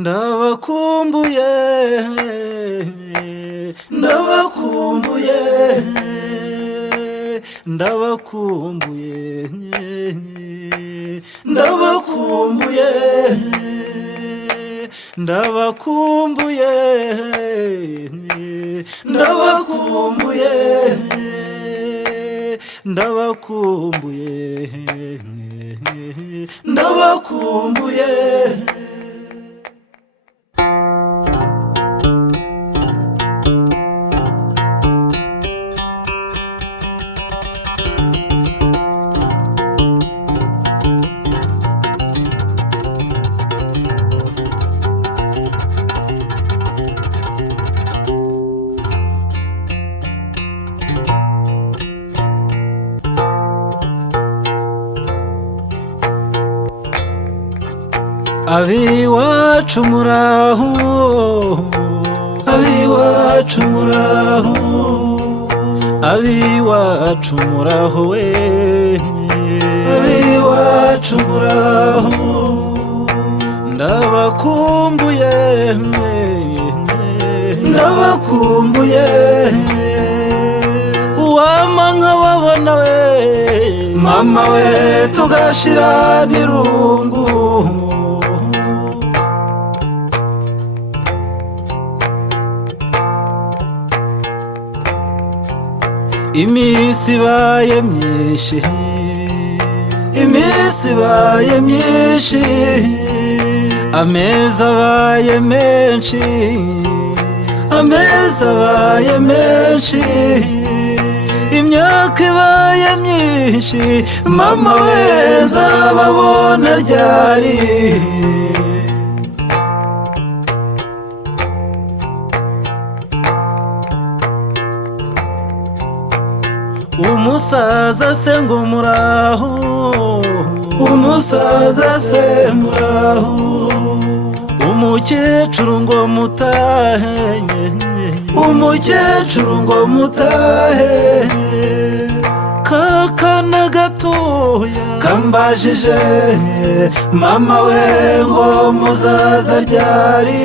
ndabakumbuye ndabakumbuye ndabakumbuye ndabakumbuye ndabakumbuye ndabakumbuye ndabakumbuye ndabakumbuye abiwacu muraho abiwacu muraho abiwacu muraho we abiwacu muraho ndabakumbuye ndabakumbuye wama nkababona we mama we tugashira n'irungu iminsi ibaye myinshi iminsi ibaye myinshi amezi abaye menshi amezi abaye menshi imyaka ibaye myinshi mama we nzababona ryari umusaza se ngo muraho umusaza se muraho umukecuru ngo mutahe umukecuru ngo mutahe kakana gatoya kambajije mama we ngo muzaza ryari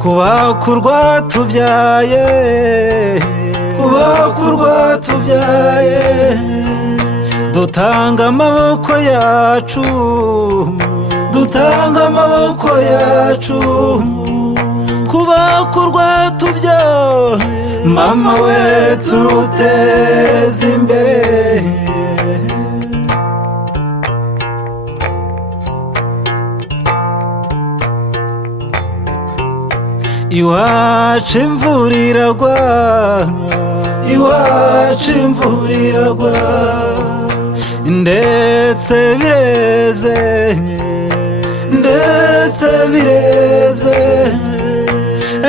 kubakurwa tubyaye kubakurwa tubyaye dutanga amaboko yacu dutanga amaboko yacu kubakurwa tubyaye mama we turuteze imbere iwacu imvura iragwa iwacu imvura iragwa ndetse bireze ndetse bireze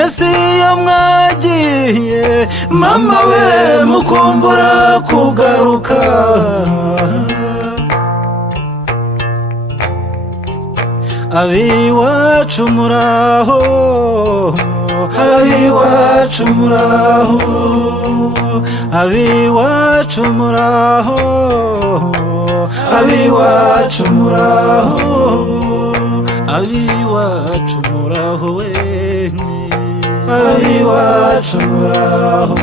ese iyo mwagiye mama we mukumbura kugaruka abiwacu muraho abiwacu muraho abiwacu muraho abiwacu muraho abiwacu muraho we abiwacu muraho